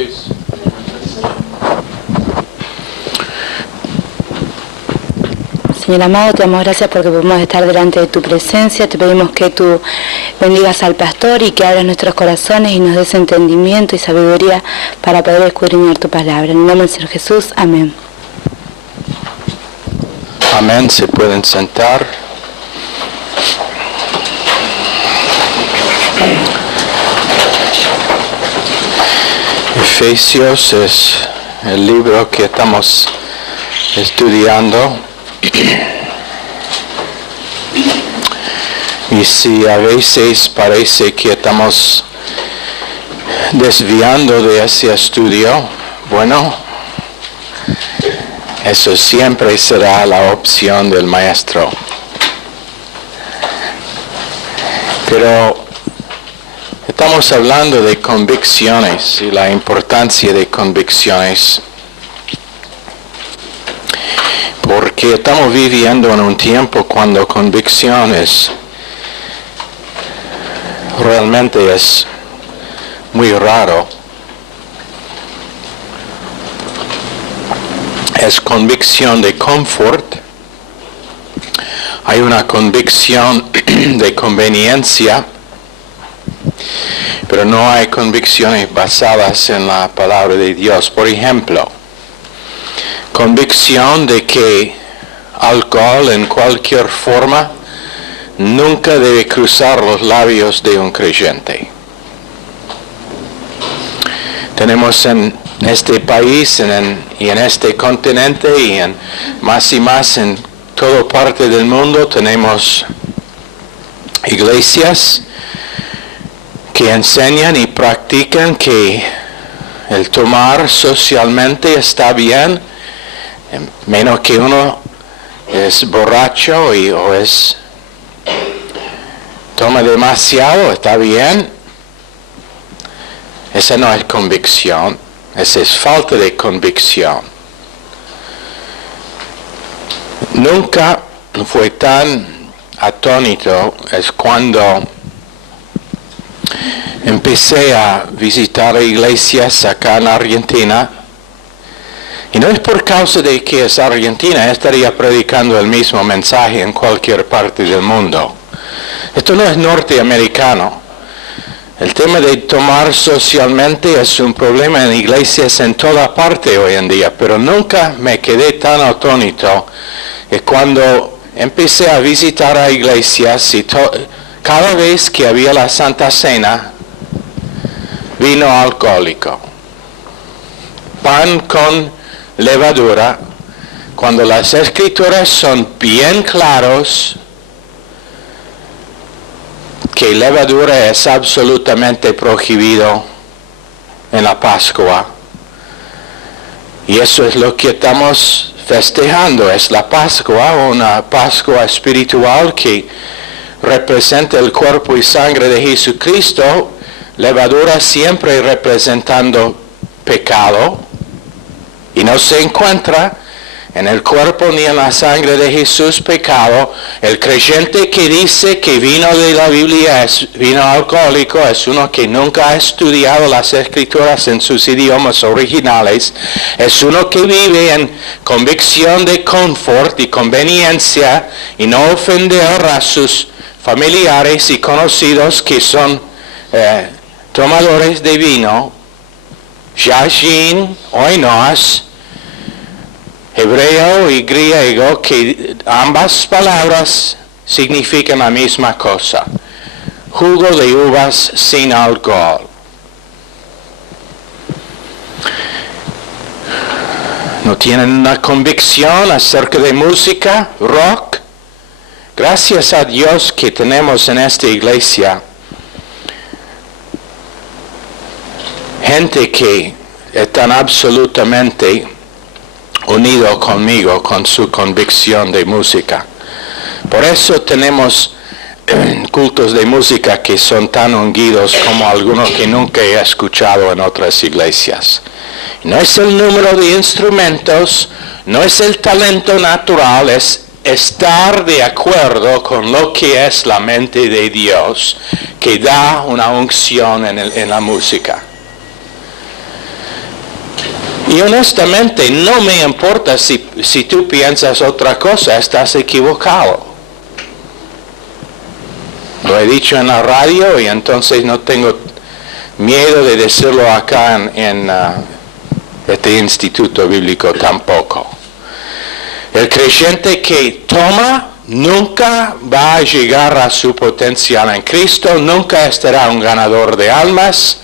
noches. Señor amado, te damos gracias porque podemos estar delante de tu presencia. Te pedimos que tú bendigas al pastor y que abras nuestros corazones y nos des entendimiento y sabiduría para poder escudriñar tu palabra. En el nombre del Señor Jesús, amén. Amén, se pueden sentar. Efesios es el libro que estamos estudiando. Y si a veces parece que estamos desviando de ese estudio, bueno, eso siempre será la opción del maestro. Pero estamos hablando de convicciones y la importancia de convicciones. Porque estamos viviendo en un tiempo cuando convicciones realmente es muy raro. Es convicción de confort. Hay una convicción de conveniencia, pero no hay convicciones basadas en la palabra de Dios. Por ejemplo, convicción de que alcohol en cualquier forma nunca debe cruzar los labios de un creyente. Tenemos en este país y en este continente y más en toda parte del mundo tenemos iglesias que enseñan y practican que el tomar socialmente está bien, menos que uno es borracho o toma demasiado, está bien. Esa no es convicción, esa es falta de convicción. Nunca fue tan atónito es cuando empecé a visitar iglesias acá en Argentina. Y no es por causa de que es Argentina, estaría predicando el mismo mensaje en cualquier parte del mundo. Esto no es norteamericano. El tema de tomar socialmente es un problema en iglesias en toda parte hoy en día, pero nunca me quedé tan atónito que cuando empecé a visitar a iglesias y cada vez que había la Santa Cena, vino alcohólico, pan con levadura, cuando las escrituras son bien claros que levadura es absolutamente prohibido en la Pascua. Y eso es lo que estamos festejando, es la Pascua, una Pascua espiritual que representa el cuerpo y sangre de Jesucristo, levadura siempre representando pecado, y no se encuentra en el cuerpo ni en la sangre de Jesús pecado. El creyente que dice que vino de la Biblia es vino alcohólico es uno que nunca ha estudiado las escrituras en sus idiomas originales, es uno que vive en convicción de confort y conveniencia y no ofender a sus familiares y conocidos que son tomadores de vino, yajin, oinos, hebreo y griego, que ambas palabras significan la misma cosa. Jugo de uvas sin alcohol. ¿No tienen una convicción acerca de música, rock? Gracias a Dios que tenemos en esta iglesia gente que están absolutamente unido conmigo con su convicción de música. Por eso tenemos cultos de música que son tan ungidos como algunos que nunca he escuchado en otras iglesias. No es el número de instrumentos, no es el talento natural, es estar de acuerdo con lo que es la mente de Dios que da una unción en la música. Y honestamente no me importa si tú piensas otra cosa, estás equivocado. Lo he dicho en la radio y entonces no tengo miedo de decirlo acá en este instituto bíblico tampoco. El creyente que toma nunca va a llegar a su potencial en Cristo, nunca estará un ganador de almas.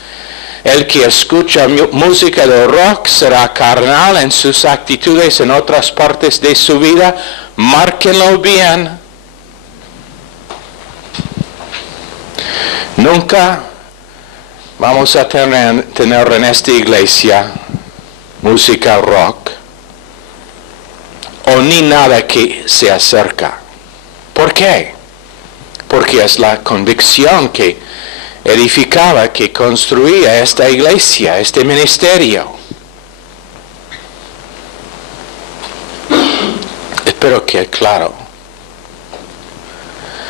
El que escucha música de rock será carnal en sus actitudes en otras partes de su vida. Márquenlo bien. Nunca vamos a tener en esta iglesia música rock o ni nada que se acerca. ¿Por qué? Porque es la convicción que edificaba, que construía esta iglesia, este ministerio. Espero que claro.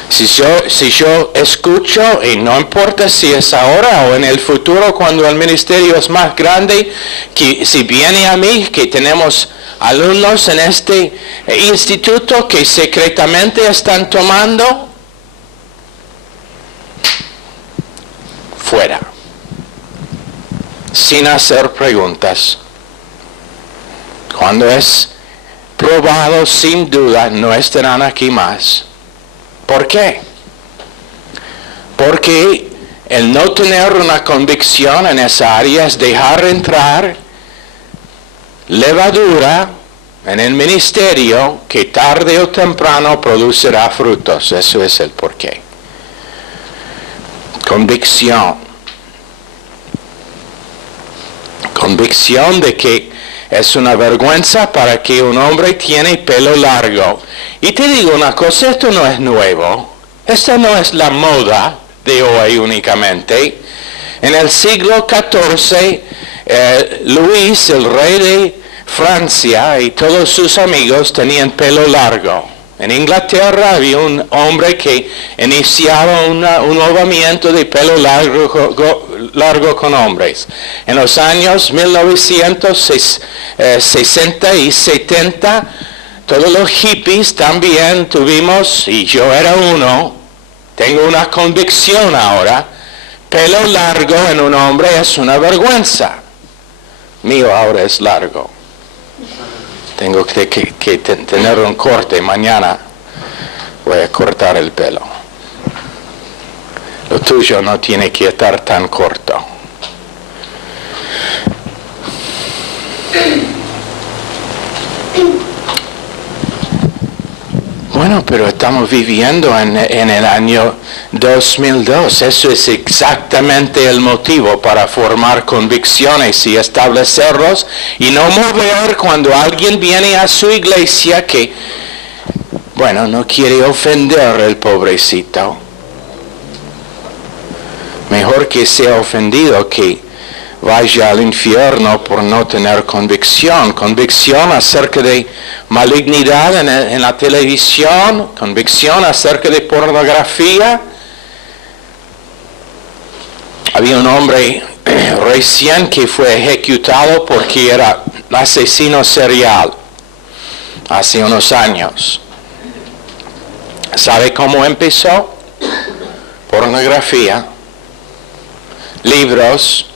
Si yo escucho, y no importa si es ahora o en el futuro cuando el ministerio es más grande, que si viene a mí, que tenemos alumnos en este instituto que secretamente están tomando, fuera, sin hacer preguntas. Cuando es probado, sin duda, no estarán aquí más. ¿Por qué? Porque el no tener una convicción en esa área es dejar entrar levadura en el ministerio que tarde o temprano producirá frutos. Eso es el porqué. Convicción. Convicción de que es una vergüenza para que un hombre tiene pelo largo. Y te digo una cosa, esto no es nuevo. Esta no es la moda de hoy únicamente. En el siglo XIV, Luis, el rey de Francia, y todos sus amigos tenían pelo largo. En Inglaterra había un hombre que iniciaba un movimiento de pelo largo con hombres. En los años 1960 y 70, todos los hippies también tuvimos, y yo era uno, tengo una convicción ahora, pelo largo en un hombre es una vergüenza. Mío ahora es largo. Tengo que tener un corte. Mañana voy a cortar el pelo. Lo tuyo no tiene que estar tan corto. Bueno, pero estamos viviendo en el año 2002. Eso es exactamente el motivo para formar convicciones y establecerlos y no mover cuando alguien viene a su iglesia que, bueno, no quiere ofender al pobrecito. Mejor que sea ofendido que vaya al infierno por no tener convicción. Convicción acerca de malignidad en la televisión, convicción acerca de pornografía. Había un hombre recién que fue ejecutado porque era asesino serial hace unos años. ¿Sabe cómo empezó? Pornografía, libros,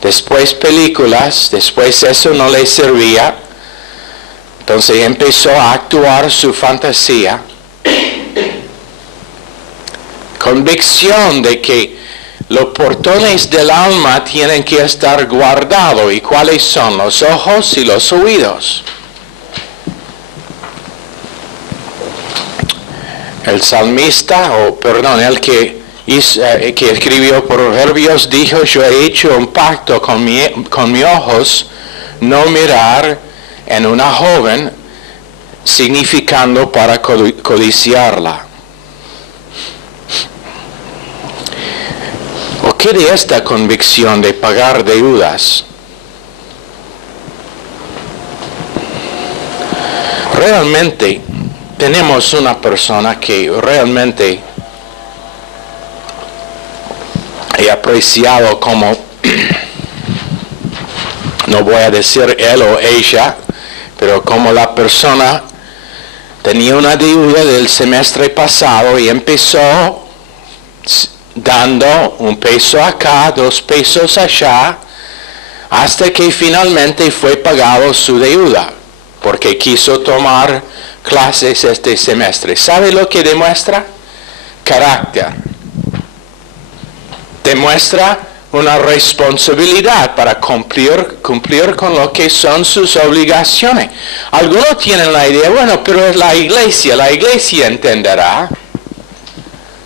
después películas, después eso no le servía. Entonces empezó a actuar su fantasía. Convicción de que los portones del alma tienen que estar guardados. ¿Y cuáles son? Los ojos y los oídos. El salmista, el que escribió Proverbios, dijo: yo he hecho un pacto con mis ojos, no mirar en una joven, significando para codiciarla. ¿O qué de esta convicción de pagar deudas? Realmente tenemos una persona que realmente he apreciado como no voy a decir él o ella, pero como la persona tenía una deuda del semestre pasado y empezó dando un peso acá, 2 pesos allá, hasta que finalmente fue pagado su deuda, porque quiso tomar clases este semestre. ¿Sabe lo que demuestra? Carácter. Demuestra una responsabilidad para cumplir con lo que son sus obligaciones. Algunos tienen la idea, bueno, pero es la iglesia entenderá.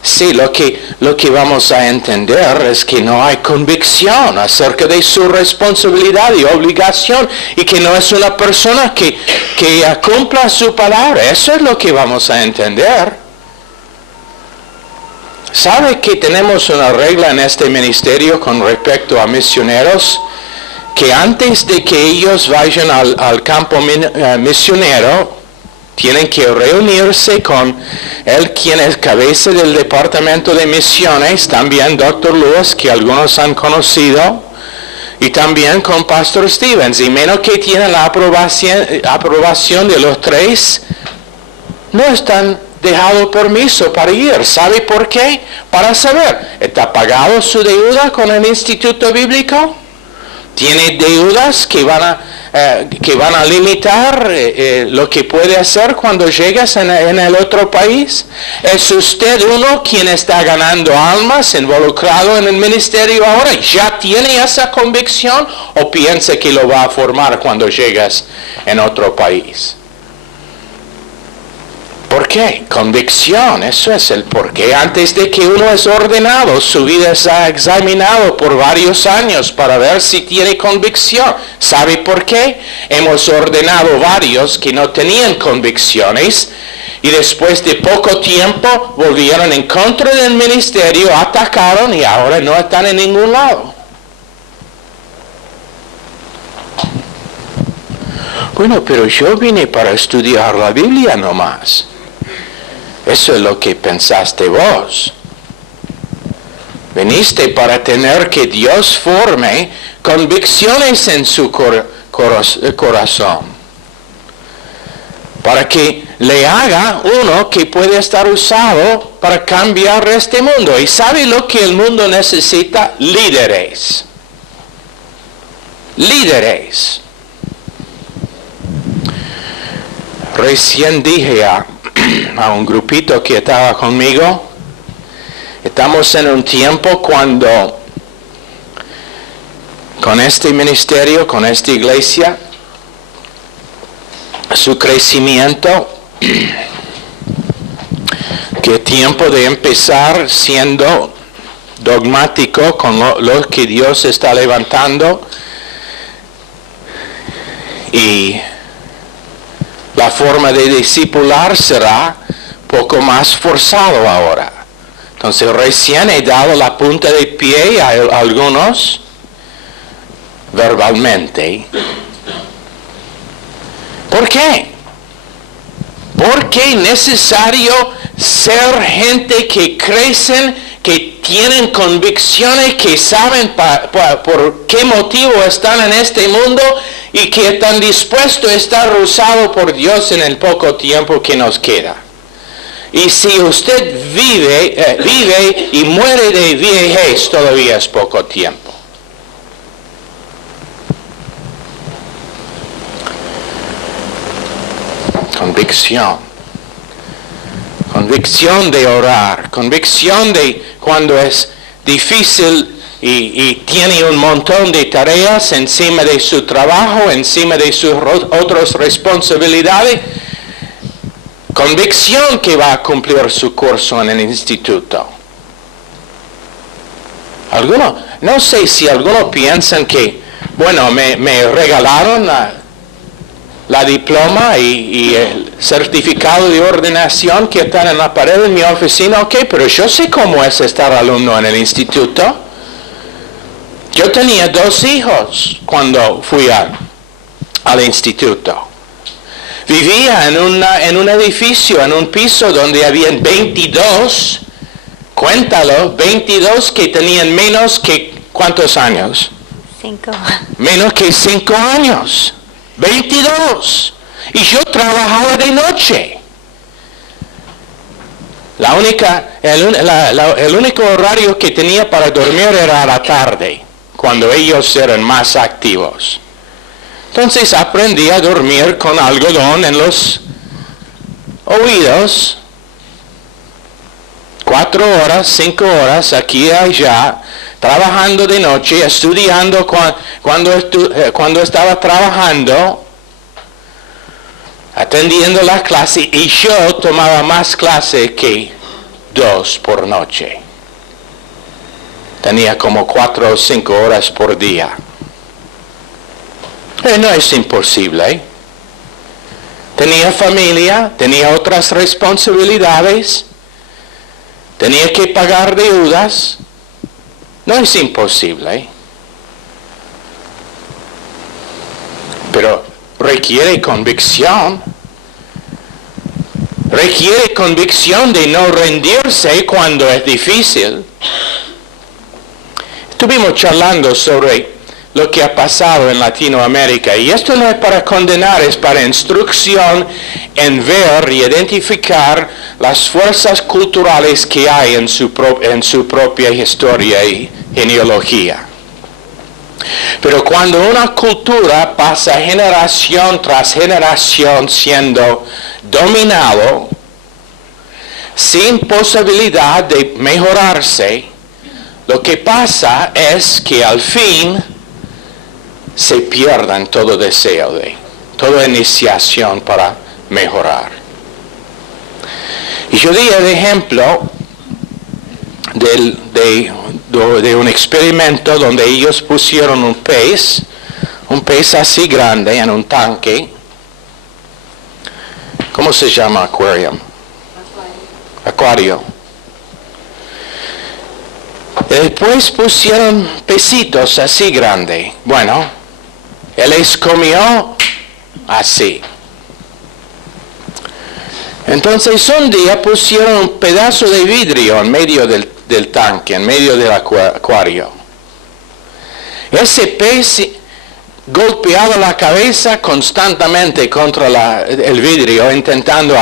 Sí, lo que vamos a entender es que no hay convicción acerca de su responsabilidad y obligación y que no es una persona que cumpla su palabra. Eso es lo que vamos a entender. ¿Sabe que tenemos una regla en este ministerio con respecto a misioneros? Que antes de que ellos vayan al campo misionero, tienen que reunirse con él, quien es cabeza del departamento de misiones, también Dr. Lewis, que algunos han conocido, y también con Pastor Stevens. Y menos que tienen la aprobación de los 3, no están dejado permiso para ir. ¿Sabe por qué? Para saber, ¿está pagado su deuda con el Instituto Bíblico? ¿Tiene deudas que van a limitar lo que puede hacer cuando llegas en el otro país? ¿Es usted uno quien está ganando almas, involucrado en el ministerio ahora? ¿Ya tiene esa convicción o piensa que lo va a formar cuando llegas en otro país? ¿Por qué? Convicción, eso es el por qué. Antes de que uno es ordenado, su vida se ha examinado por varios años para ver si tiene convicción. ¿Sabe por qué? Hemos ordenado varios que no tenían convicciones y después de poco tiempo volvieron en contra del ministerio, atacaron y ahora no están en ningún lado. Bueno, pero yo vine para estudiar la Biblia nomás. Eso es lo que pensaste vos. Viniste para tener que Dios forme convicciones en su corazón. Para que le haga uno que puede estar usado para cambiar este mundo. ¿Y sabe lo que el mundo necesita? Líderes. Líderes. Recién dije a un grupito que estaba conmigo, estamos en un tiempo cuando con este ministerio, con esta iglesia, su crecimiento, que es tiempo de empezar siendo dogmático con lo que Dios está levantando y la forma de discipular será poco más forzado ahora. Entonces recién he dado la punta de pie a algunos verbalmente. ¿Por qué? Porque es necesario ser gente que crecen, que tienen convicciones, que saben por qué motivo están en este mundo y que están dispuestos a estar usados por Dios en el poco tiempo que nos queda. Y si usted vive y muere de viejez, todavía es poco tiempo. Convicción. Convicción de orar. Convicción de cuando es difícil y tiene un montón de tareas encima de su trabajo, encima de sus otras responsabilidades. Convicción que va a cumplir su curso en el instituto. No sé si algunos piensan que, bueno, me regalaron la diploma y el certificado de ordenación que están en la pared de mi oficina, ok, pero yo sé cómo es estar alumno en el instituto. Yo tenía 2 hijos cuando fui al instituto. Vivía en un edificio, en un piso donde habían 22, cuéntalo, 22 que tenían menos que ¿cuántos años? 5. Menos que 5 años. 22. Y yo trabajaba de noche. El único horario que tenía para dormir era a la tarde, cuando ellos eran más activos. Entonces aprendí a dormir con algodón en los oídos. 4 horas, 5 horas, aquí y allá, trabajando de noche, estudiando cuando estaba trabajando, atendiendo la clase, y yo tomaba más clase que 2 por noche. Tenía como 4 o 5 horas por día. No es imposible. Tenía familia, tenía otras responsabilidades, tenía que pagar deudas. No es imposible. Pero requiere convicción. Requiere convicción de no rendirse cuando es difícil. Estuvimos charlando sobre lo que ha pasado en Latinoamérica, y esto no es para condenar, es para instrucción en ver y identificar las fuerzas culturales que hay en su propia historia y genealogía. Pero cuando una cultura pasa generación tras generación siendo dominado, sin posibilidad de mejorarse, lo que pasa es que al fin se pierden todo deseo toda iniciación para mejorar. Y yo di el ejemplo de un experimento donde ellos pusieron un pez así grande en un tanque. ¿Cómo se llama? Aquarium. Acuario. Y después pusieron pecitos así grande. Bueno, él les comió así. Entonces un día pusieron un pedazo de vidrio en medio del tanque, en medio del acuario. Ese pez golpeaba la cabeza constantemente contra el vidrio, intentando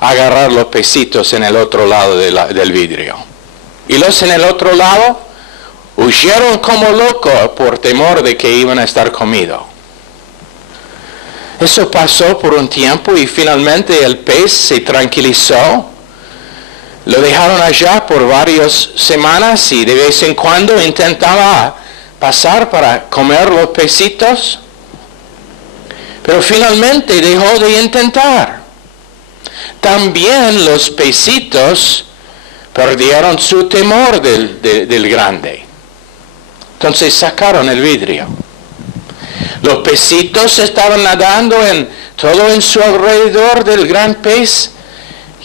agarrar los pecitos en el otro lado del vidrio. Y los en el otro lado huyeron como locos por temor de que iban a estar comidos. Eso pasó por un tiempo y finalmente el pez se tranquilizó. Lo dejaron allá por varias semanas y de vez en cuando intentaba pasar para comer los pecitos. Pero finalmente dejó de intentar. También los pecitos perdieron su temor del grande. Entonces sacaron el vidrio. Los pecitos estaban nadando todo en su alrededor del gran pez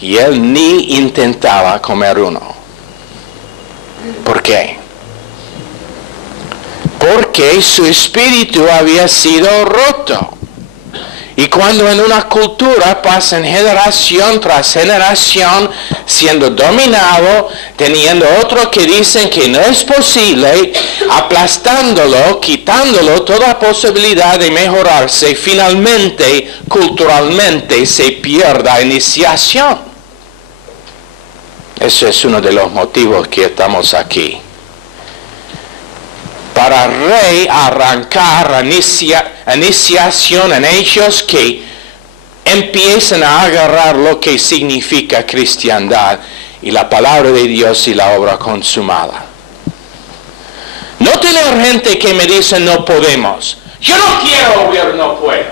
y él ni intentaba comer uno. ¿Por qué? Porque su espíritu había sido roto. Y cuando en una cultura pasan generación tras generación siendo dominado, teniendo otros que dicen que no es posible, aplastándolo, quitándolo toda posibilidad de mejorarse, finalmente, culturalmente, se pierda iniciación. Ese es uno de los motivos que estamos aquí. Para rearrancar iniciación en ellos que empiecen a agarrar lo que significa cristiandad y la palabra de Dios y la obra consumada. No tener gente que me dice no podemos. Yo no quiero oír no puedo.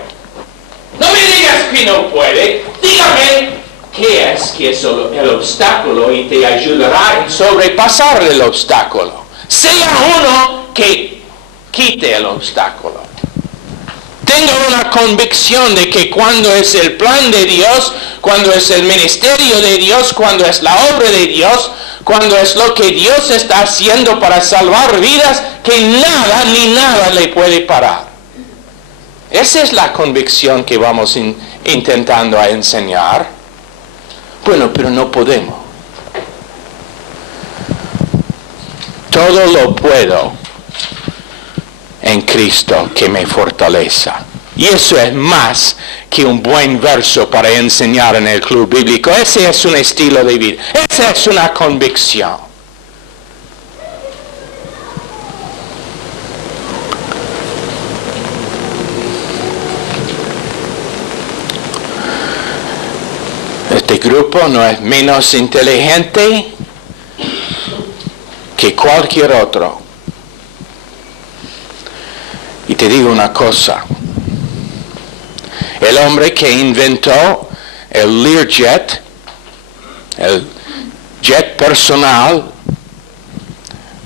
No me digas que no puede. Dígame qué es el obstáculo y te ayudará a sobrepasar el obstáculo. Sea uno que quite el obstáculo. Tengo una convicción de que cuando es el plan de Dios, cuando es el ministerio de Dios, cuando es la obra de Dios, cuando es lo que Dios está haciendo para salvar vidas, que nada ni nada le puede parar. Esa es la convicción que vamos intentando a enseñar. Bueno, pero no podemos. Todo lo puedo en Cristo que me fortalece. Y eso es más que un buen verso para enseñar en el club bíblico. Ese es un estilo de vida. Esa es una convicción. Este grupo no es menos inteligente que cualquier otro. Y te digo una cosa. El hombre que inventó el Learjet, el jet personal,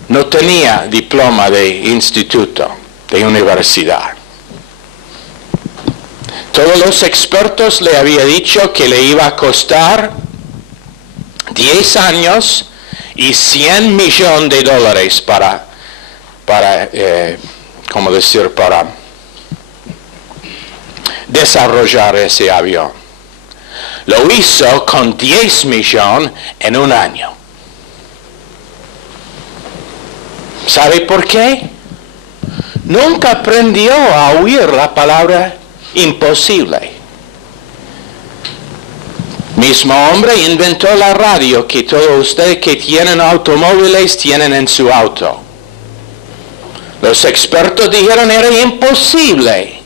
no tenía diploma de instituto, de universidad. Todos los expertos le habían dicho que le iba a costar 10 años y $100 millones para desarrollar ese avión. Lo hizo con 10 millones en un año. ¿Sabe por qué? Nunca aprendió a oír la palabra imposible. Mismo hombre inventó la radio que todos ustedes que tienen automóviles tienen en su auto. Los expertos dijeron era imposible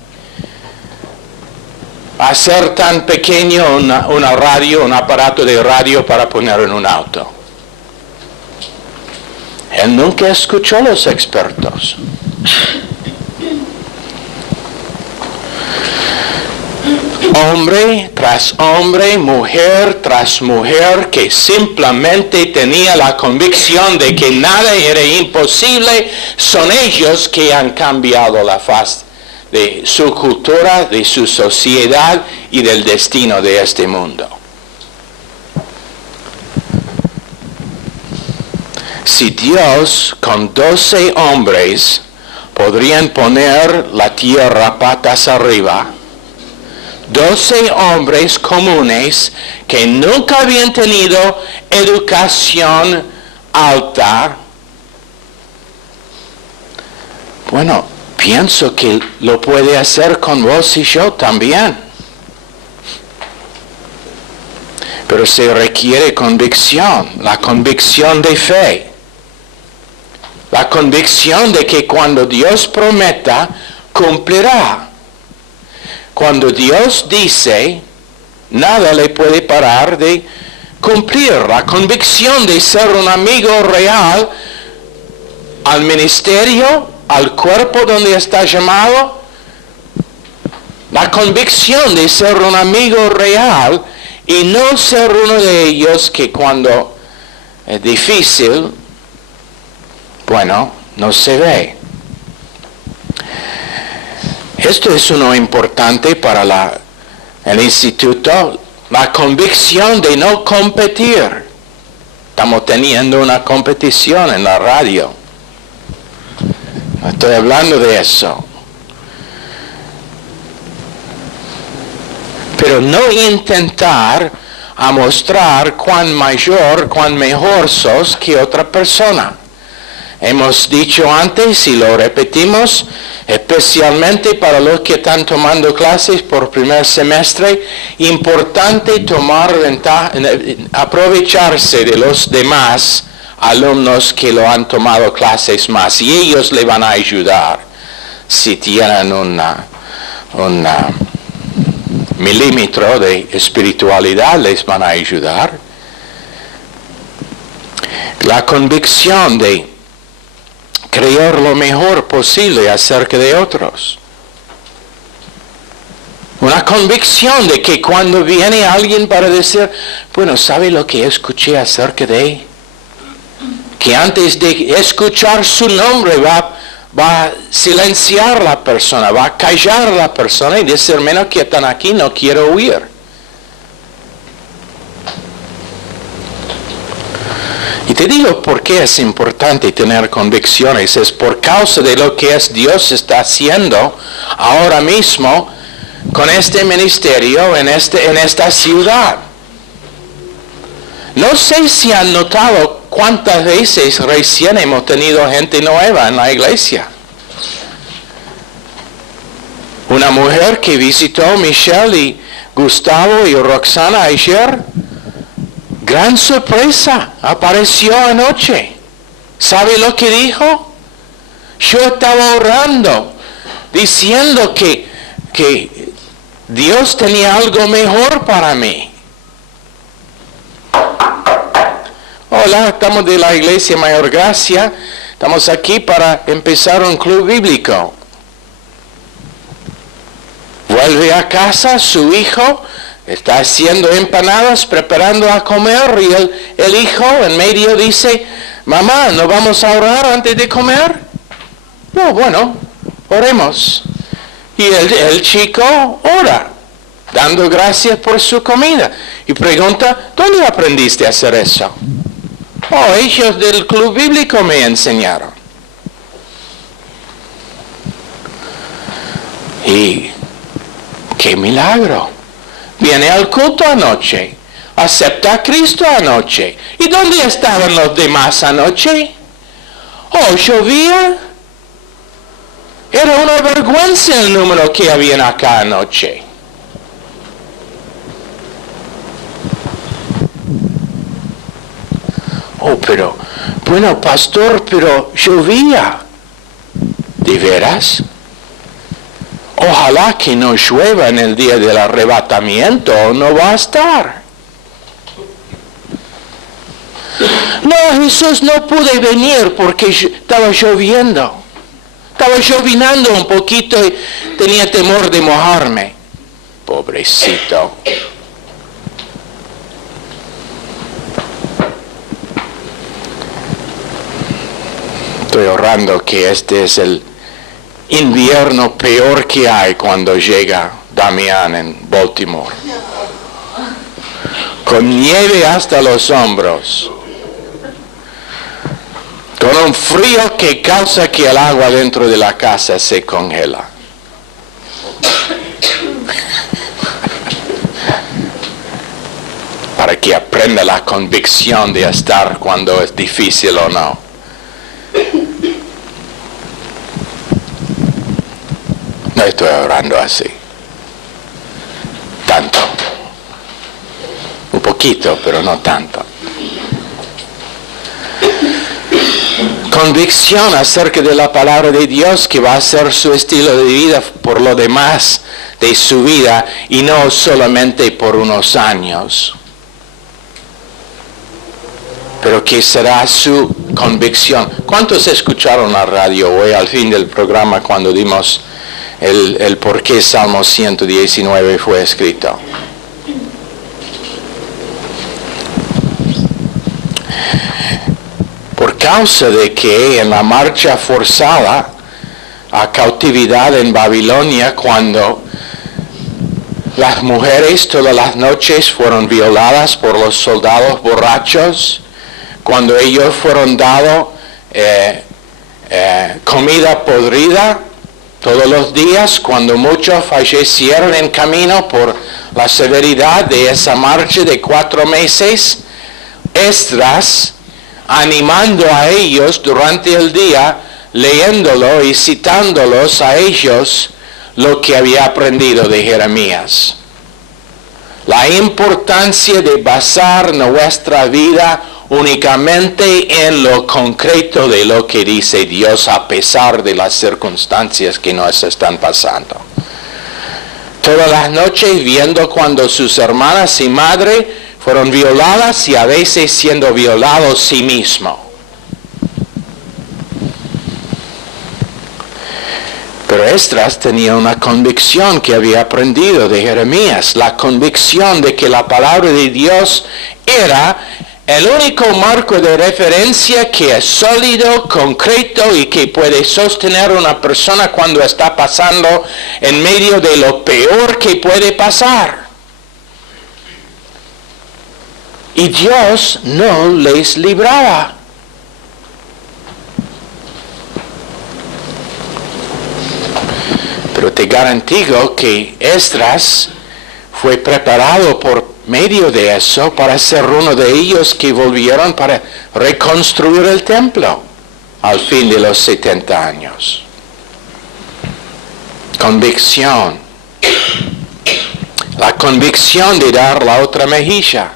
hacer tan pequeño una radio, un aparato de radio para poner en un auto. Él nunca escuchó a los expertos. Hombre tras hombre, mujer tras mujer, que simplemente tenía la convicción de que nada era imposible, son ellos que han cambiado la faz de su cultura, de su sociedad y del destino de este mundo. Si Dios con 12 hombres podrían poner la tierra patas arriba, 12 hombres comunes que nunca habían tenido educación alta, bueno, pienso que lo puede hacer con vos y yo también. Pero se requiere convicción, la convicción de fe. La convicción de que cuando Dios prometa, cumplirá. Cuando Dios dice, nada le puede parar de cumplir. La convicción de ser un amigo real al ministerio, al cuerpo donde está llamado. La convicción de ser un amigo real y no ser uno de ellos que cuando es difícil, bueno, no se ve. Esto es uno importante para el instituto, la convicción de no competir. Estamos teniendo una competición en la radio. No estoy hablando de eso. Pero no intentar a mostrar cuán mayor, cuán mejor sos que otra persona. Hemos dicho antes y lo repetimos, especialmente para los que están tomando clases por primer semestre, importante tomar ventaja, aprovecharse de los demás alumnos que lo han tomado clases más y ellos le van a ayudar si tienen un milímetro de espiritualidad, les van a ayudar. La convicción de creer lo mejor posible acerca de otros. Una convicción de que cuando viene alguien para decir, bueno, ¿sabe lo que escuché acerca de? Que antes de escuchar su nombre va a silenciar a la persona, va a callar a la persona y decir, menos que están aquí, no quiero oír. Y te digo por qué es importante tener convicciones. Es por causa de lo que Dios está haciendo ahora mismo con este ministerio en esta ciudad. No sé si han notado cuántas veces recién hemos tenido gente nueva en la iglesia. Una mujer que visitó Michelle y Gustavo y Roxana ayer, gran sorpresa, apareció anoche. ¿Sabe lo que dijo? Yo estaba orando, diciendo que Dios tenía algo mejor para mí. Hola, estamos de la Iglesia Mayor Gracia. Estamos aquí para empezar un club bíblico. Vuelve a casa, su hijo está haciendo empanadas, preparando a comer, y el hijo en medio dice, mamá, ¿no vamos a orar antes de comer? No, bueno, oremos. Y el chico ora, dando gracias por su comida. Y pregunta, ¿dónde aprendiste a hacer eso? Oh, ellos del club bíblico me enseñaron. Y ¡qué milagro! Viene al culto anoche, acepta a Cristo anoche. ¿Y dónde estaban los demás anoche? Oh, llovía. Era una vergüenza el número que habían acá anoche. Oh, pero, bueno, pastor, pero llovía. ¿De veras? Ojalá que no llueva en el día del arrebatamiento, no va a estar. No, Jesús, no pude venir porque estaba lloviendo. Estaba llovinando un poquito y tenía temor de mojarme. Pobrecito. Estoy orando que este es el invierno peor que hay cuando llega Damián en Baltimore. Con nieve hasta los hombros. Con un frío que causa que el agua dentro de la casa se congela. Para que aprenda la convicción de estar cuando es difícil o no. No estoy orando así. Tanto. Un poquito, pero no tanto. Convicción acerca de la palabra de Dios que va a ser su estilo de vida por lo demás de su vida y no solamente por unos años. Pero que será su convicción. ¿Cuántos escucharon la radio hoy al fin del programa cuando dimos el por qué Salmo 119 fue escrito? Por causa de que en la marcha forzada a cautividad en Babilonia, cuando las mujeres todas las noches fueron violadas por los soldados borrachos, cuando ellos fueron dados comida podrida todos los días, cuando muchos fallecieron en camino por la severidad de esa marcha de 4 meses, Esdras, animando a ellos durante el día, leyéndolo y citándolos a ellos lo que había aprendido de Jeremías. La importancia de basar nuestra vida únicamente en lo concreto de lo que dice Dios a pesar de las circunstancias que nos están pasando. Todas las noches viendo cuando sus hermanas y madre fueron violadas y a veces siendo violados sí mismo. Pero Esdras tenía una convicción que había aprendido de Jeremías, la convicción de que la palabra de Dios era el único marco de referencia que es sólido, concreto y que puede sostener una persona cuando está pasando en medio de lo peor que puede pasar. Y Dios no les libraba. Pero te garantizo que Esdras fue preparado por medio de eso para ser uno de ellos que volvieron para reconstruir el templo al fin de los 70 años. Convicción. La convicción de dar la otra mejilla.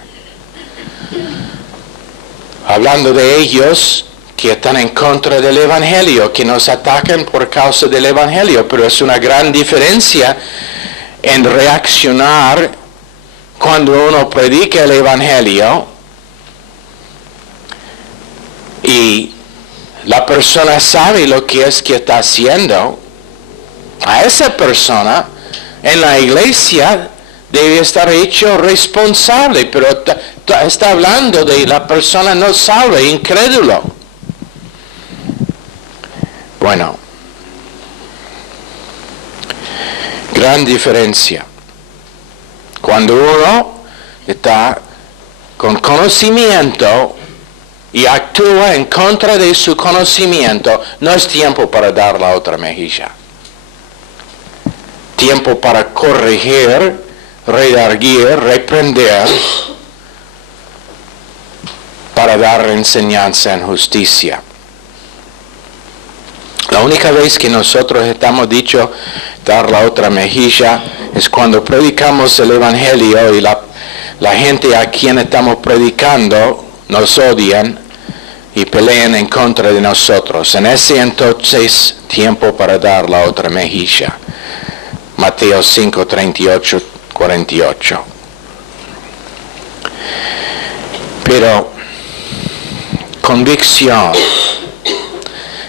Hablando de ellos que están en contra del Evangelio, que nos atacan por causa del Evangelio, pero es una gran diferencia en reaccionar cuando uno predica el Evangelio y la persona sabe lo que es que está haciendo. A esa persona en la iglesia debe estar hecho responsable, pero está hablando de la persona no salva, incrédulo. Bueno, gran diferencia. Cuando uno está con conocimiento y actúa en contra de su conocimiento, no es tiempo para dar la otra mejilla. Tiempo para corregir, redarguir, reprender, para dar enseñanza en justicia. La única vez que nosotros estamos dicho dar la otra mejilla es cuando predicamos el Evangelio y la gente a quien estamos predicando nos odian y pelean en contra de nosotros. En ese entonces, tiempo para dar la otra mejilla. Mateo 5, 38, 48. Pero, convicción.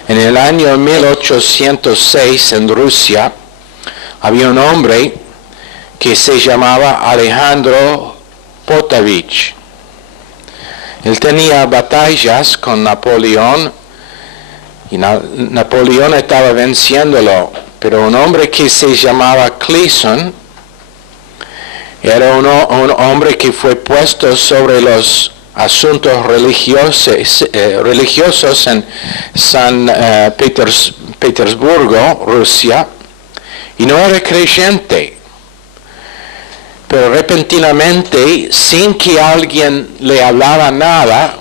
En el año 1806 en Rusia había un hombre que se llamaba Alejandro Potovich. Él tenía batallas con Napoleón y Napoleón estaba venciéndolo, pero un hombre que se llamaba Cleason era un hombre que fue puesto sobre los asuntos religiosos en San Petersburgo, Rusia, y no era creyente. Pero repentinamente, sin que alguien le hablara nada,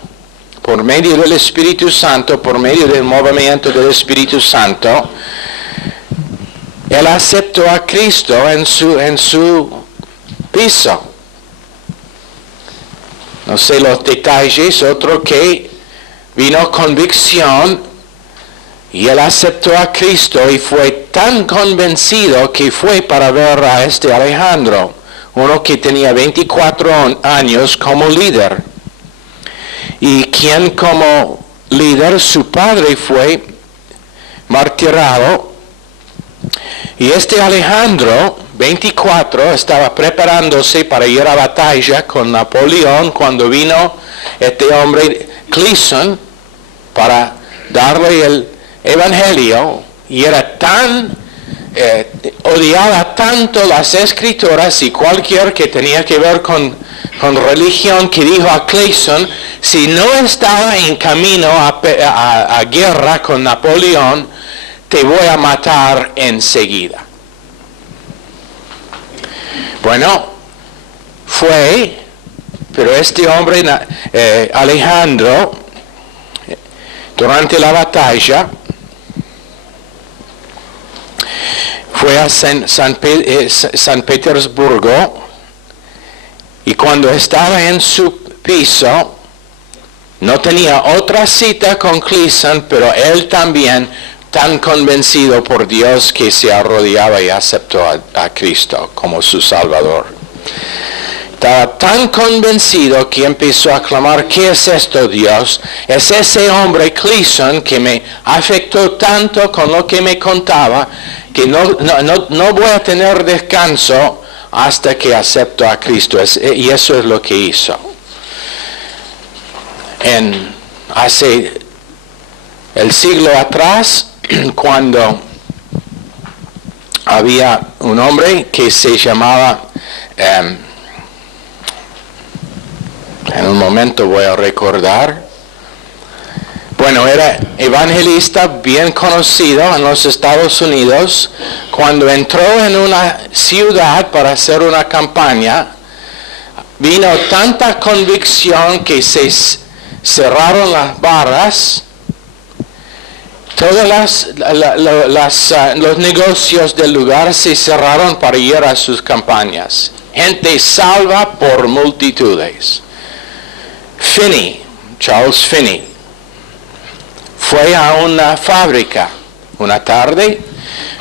por medio del Espíritu Santo, por medio del movimiento del Espíritu Santo, él aceptó a Cristo en su piso. No sé los detalles, otro que vino convicción y él aceptó a Cristo y fue tan convencido que fue para ver a este Alejandro, uno que tenía 24 años como líder. Y quien como líder, su padre fue martirado. Y este Alejandro, 24, estaba preparándose para ir a batalla con Napoleón cuando vino este hombre Cleason para darle el Evangelio, y era tan odiaba tanto las escrituras y cualquier que tenía que ver con religión, que dijo a Cleason: si no estaba en camino a guerra con Napoleón, te voy a matar enseguida. Bueno, fue, pero este hombre, Alejandro, durante la batalla, fue a San Petersburgo, y cuando estaba en su piso, no tenía otra cita con Cleason, pero él también, tan convencido por Dios, que se arrodillaba y aceptó a Cristo como su Salvador. Estaba tan convencido que empezó a clamar: ¿qué es esto, Dios? Es ese hombre Cleason que me afectó tanto con lo que me contaba, que no voy a tener descanso hasta que acepto a Cristo. Y eso es lo que hizo. Hace el siglo atrás, cuando había un hombre que se llamaba, en un momento voy a recordar, bueno, era evangelista bien conocido en los Estados Unidos. Cuando entró en una ciudad para hacer una campaña, vino tanta convicción que se cerraron las barras. Todos los negocios del lugar se cerraron para ir a sus campañas. Gente salva por multitudes. Charles Finney, fue a una fábrica una tarde.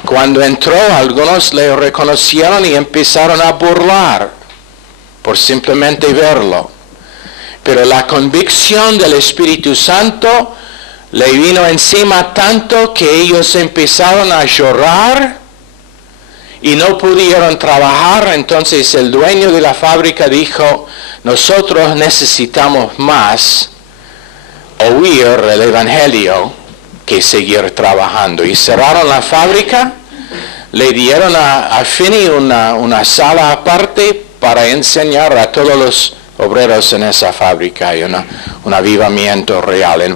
Cuando entró, algunos le reconocieron y empezaron a burlar por simplemente verlo. Pero la convicción del Espíritu Santo le vino encima tanto que ellos empezaron a llorar y no pudieron trabajar. Entonces el dueño de la fábrica dijo: nosotros necesitamos más oír el Evangelio que seguir trabajando. Y cerraron la fábrica, le dieron a Finney una sala aparte para enseñar a todos los obreros en esa fábrica, y un avivamiento real. En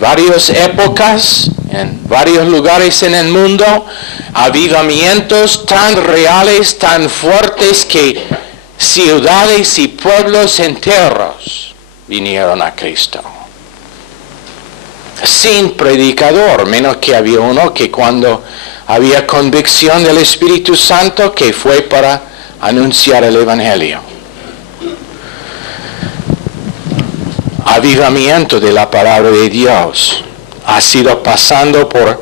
varias épocas, en varios lugares en el mundo, avivamientos tan reales, tan fuertes, que ciudades y pueblos enteros vinieron a Cristo. Sin predicador, menos que había uno que cuando había convicción del Espíritu Santo, que fue para anunciar el Evangelio. Avivamiento de la palabra de Dios. Ha sido pasando por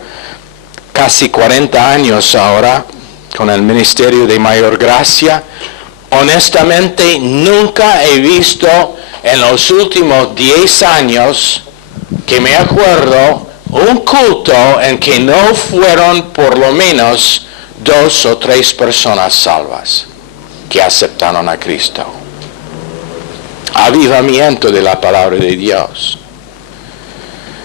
casi 40 años ahora con el ministerio de Mayor Gracia. Honestamente, nunca he visto en los últimos 10 años que me acuerdo un culto en que no fueron por lo menos 2 o 3 personas salvas que aceptaron a Cristo. Avivamiento de la palabra de Dios.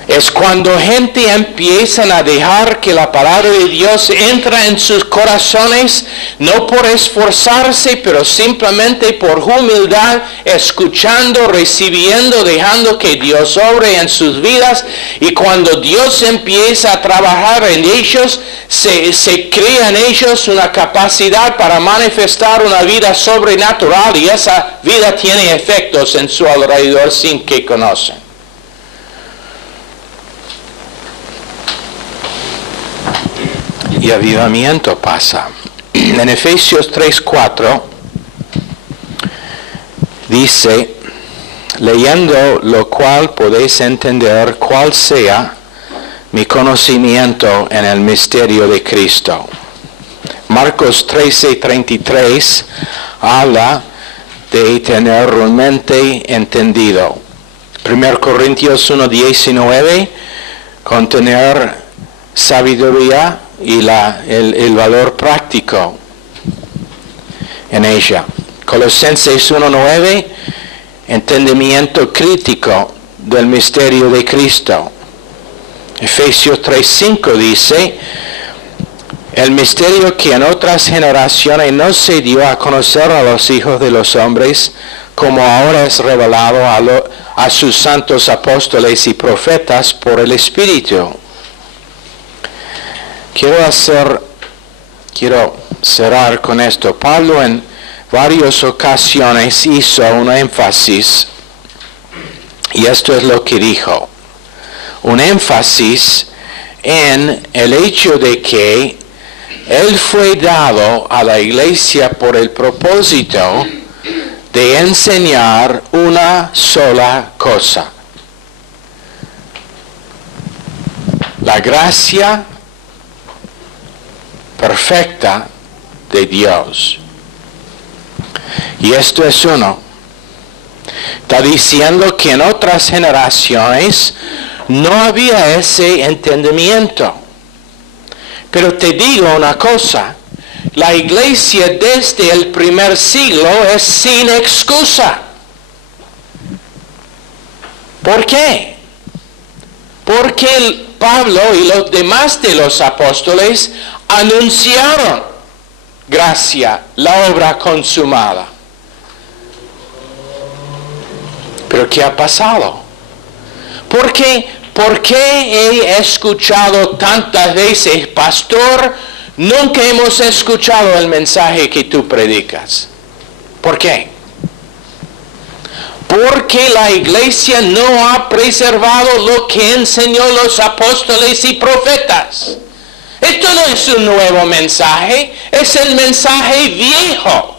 Es cuando gente empieza a dejar que la palabra de Dios entra en sus corazones, no por esforzarse, pero simplemente por humildad, escuchando, recibiendo, dejando que Dios obre en sus vidas. Y cuando Dios empieza a trabajar en ellos, se crea en ellos una capacidad para manifestar una vida sobrenatural, y esa vida tiene efectos en su alrededor sin que conocen. Y avivamiento pasa. En Efesios 3:4 dice: leyendo lo cual podéis entender cuál sea mi conocimiento en el misterio de Cristo. Marcos 13:33 habla de tener realmente entendido. 1 Corintios 1:19, con tener sabiduría y el valor práctico en ella. Colosenses 1:9, entendimiento crítico del misterio de Cristo. Efesios 3:5 dice: el misterio que en otras generaciones no se dio a conocer a los hijos de los hombres, como ahora es revelado a sus santos apóstoles y profetas por el Espíritu. Quiero cerrar con esto. Pablo en varias ocasiones hizo un énfasis, y esto es lo que dijo: un énfasis en el hecho de que él fue dado a la iglesia por el propósito de enseñar una sola cosa: la gracia perfecta de Dios. Y esto es uno. Está diciendo que en otras generaciones no había ese entendimiento. Pero te digo una cosa: la iglesia desde el primer siglo es sin excusa. ¿Por qué? Porque Pablo y los demás de los apóstoles anunciaron gracia, la obra consumada. ¿Pero qué ha pasado? ¿Por qué he escuchado tantas veces: pastor, nunca hemos escuchado el mensaje que tú predicas? ¿Por qué? Porque la iglesia no ha preservado lo que enseñó los apóstoles y profetas. Esto no es un nuevo mensaje, es el mensaje viejo.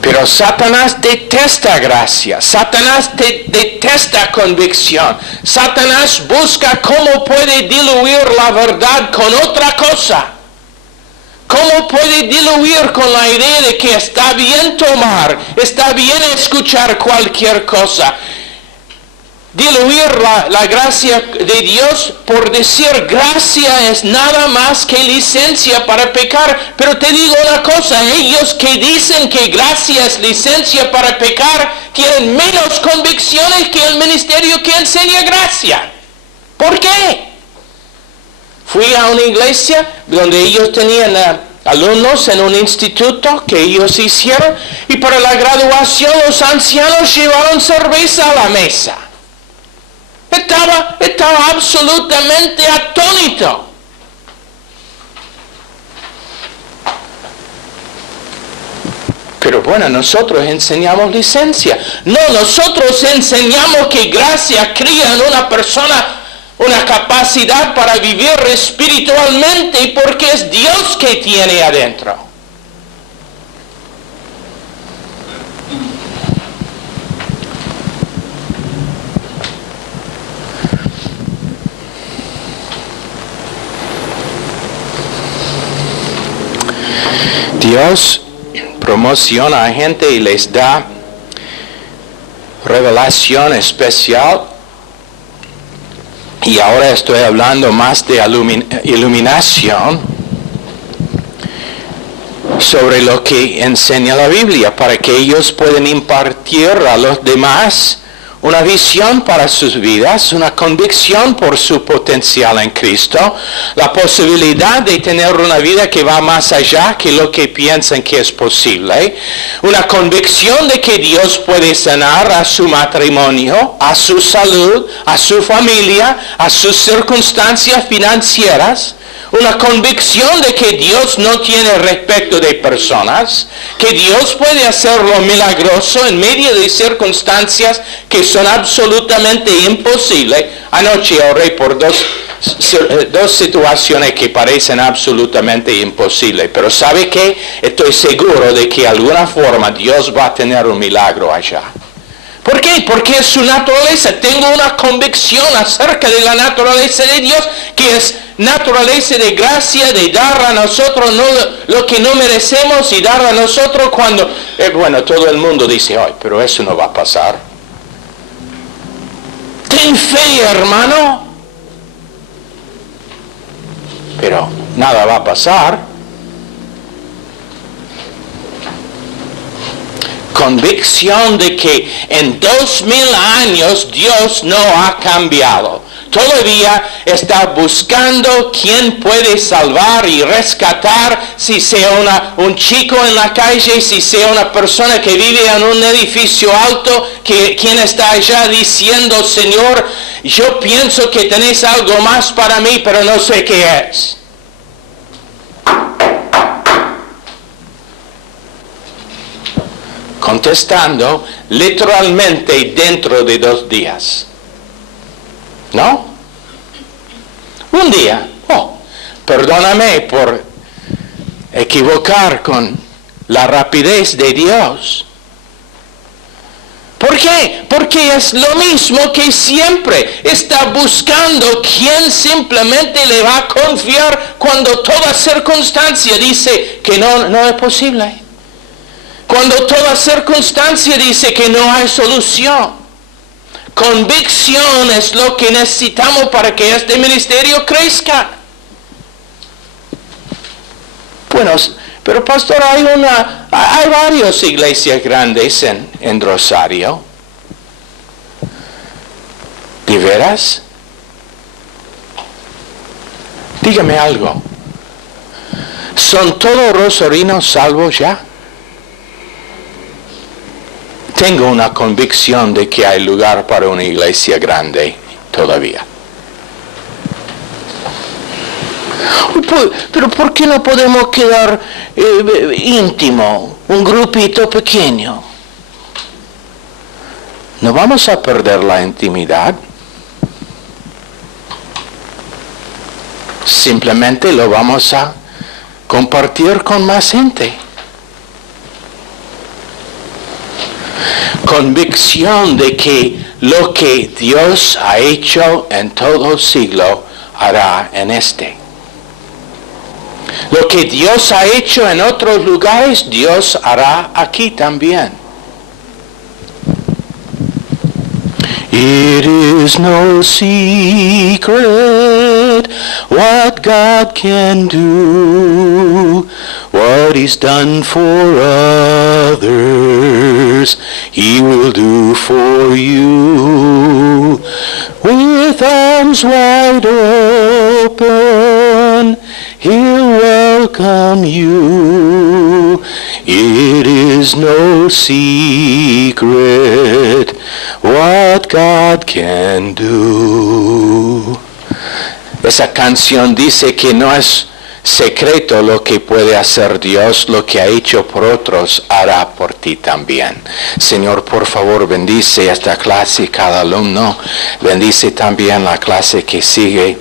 Pero Satanás detesta gracia, Satanás detesta convicción, Satanás busca cómo puede diluir la verdad con otra cosa. ¿Cómo puede diluir con la idea de que está bien tomar, está bien escuchar cualquier cosa? Diluir la gracia de Dios por decir gracia es nada más que licencia para pecar. Pero te digo una cosa, ellos que dicen que gracia es licencia para pecar, tienen menos convicciones que el ministerio que enseña gracia. ¿Por qué? Fui a una iglesia donde ellos tenían alumnos en un instituto que ellos hicieron, y para la graduación los ancianos llevaron cerveza a la mesa. Estaba absolutamente atónito. Pero bueno, nosotros enseñamos licencia. No, nosotros enseñamos que gracia cría en una persona una capacidad para vivir espiritualmente, porque es Dios que tiene adentro. Dios promociona a gente y les da revelación especial. Y ahora estoy hablando más de iluminación sobre lo que enseña la Biblia, para que ellos puedan impartir a los demás una visión para sus vidas, una convicción por su potencial en Cristo, la posibilidad de tener una vida que va más allá que lo que piensan que es posible, una convicción de que Dios puede sanar a su matrimonio, a su salud, a su familia, a sus circunstancias financieras, una convicción de que Dios no tiene respecto de personas, que Dios puede hacer lo milagroso en medio de circunstancias que son absolutamente imposibles. Anoche oré por dos situaciones que parecen absolutamente imposibles, pero ¿sabe qué? Estoy seguro de que de alguna forma Dios va a tener un milagro allá. ¿Por qué? Porque es su naturaleza. Tengo una convicción acerca de la naturaleza de Dios, que es naturaleza de gracia, de dar a nosotros lo que no merecemos y dar a nosotros cuando, bueno, todo el mundo dice, ay, pero eso no va a pasar. Ten fe, hermano. Pero nada va a pasar. Convicción de que en 2000 años Dios no ha cambiado. Todavía está buscando quién puede salvar y rescatar, si sea un chico en la calle, si sea una persona que vive en un edificio alto, quien está allá diciendo, Señor, yo pienso que tenés algo más para mí, pero no sé qué es. Contestando literalmente dentro de 2 días. ¿No? Un día. Perdóname por equivocar con la rapidez de Dios. ¿Por qué? Porque es lo mismo que siempre. Está buscando quien simplemente le va a confiar cuando toda circunstancia dice que no es posible. Cuando toda circunstancia dice que no hay solución. Convicción es lo que necesitamos para que este ministerio crezca. Bueno, pero pastor, hay varias iglesias grandes en Rosario. ¿De veras? Dígame algo. ¿Son todos rosarinos salvos ya? Tengo una convicción de que hay lugar para una iglesia grande todavía. Pero ¿por qué no podemos quedar íntimo, un grupito pequeño? No vamos a perder la intimidad. Simplemente lo vamos a compartir con más gente. Convicción de que lo que Dios ha hecho en todo siglo hará en este. Lo que Dios ha hecho en otros lugares, Dios hará aquí también. It is no secret what God can do. What He's done for others, He will do for you. With arms wide open, He'll welcome you. It is no secret what God can do. Esa canción dice que no es secreto lo que puede hacer Dios, lo que ha hecho por otros hará por ti también. Señor, por favor, bendice esta clase y cada alumno. Bendice también la clase que sigue.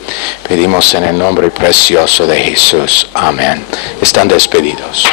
Pedimos en el nombre precioso de Jesús. Amén. Están despedidos.